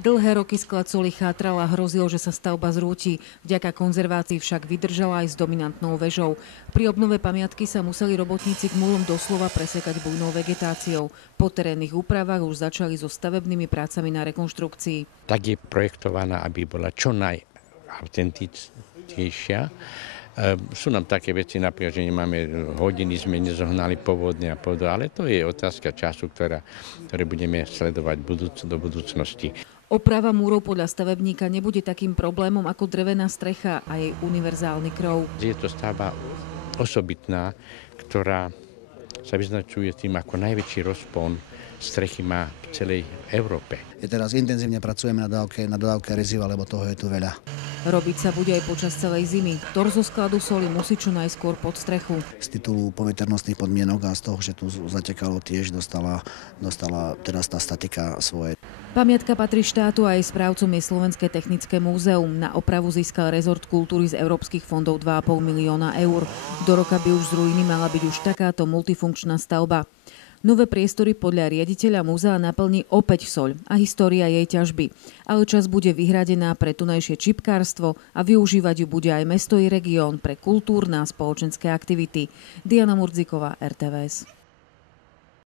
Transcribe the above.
Dlhé roky sklad soli chátral a hrozilo, že sa stavba zrúti. Vďaka konzervácii však vydržala aj s dominantnou vežou. Pri obnove pamiatky sa museli robotníci k múrom doslova presekať bujnou vegetáciou. Po terénnych úpravách už začali so stavebnými prácami na rekonštrukcii. Tak je projektovaná, aby bola čo najautentickejšia. Sú nám také veci, napríklad, že nemáme hodiny, sme nezohnali povodne a podobne, ale to je otázka času, ktoré budeme sledovať do budúcnosti. Oprava múrov podľa stavebníka nebude takým problémom ako drevená strecha a jej univerzálny krov. Je to stavba osobitná, ktorá sa vyznačuje tým, ako najväčší rozpon strechy má v celej Európe. Teraz intenzívne pracujeme na dodávke reziva, lebo toho je tu veľa. Robiť sa bude aj počas celej zimy. Torzo skladu soli musí čo najskôr pod strechu. Z titulu poveternostných podmienok a z toho, že tu zatekalo, tiež dostala teraz tá statika svoje. Pamiatka patrí štátu a jej správcom je Slovenské technické múzeum. Na opravu získal rezort kultúry z európskych fondov 2,5 milióna eur. Do roka by už z ruiny mala byť už takáto multifunkčná stavba. Nové priestory podľa riaditeľa múzea naplní opäť soľ a história jej ťažby. Ale čas bude vyhradená pre tunajšie čipkárstvo a využívať ju bude aj mesto i región pre kultúrne a spoločenské aktivity. Diana Murdziková, RTVS.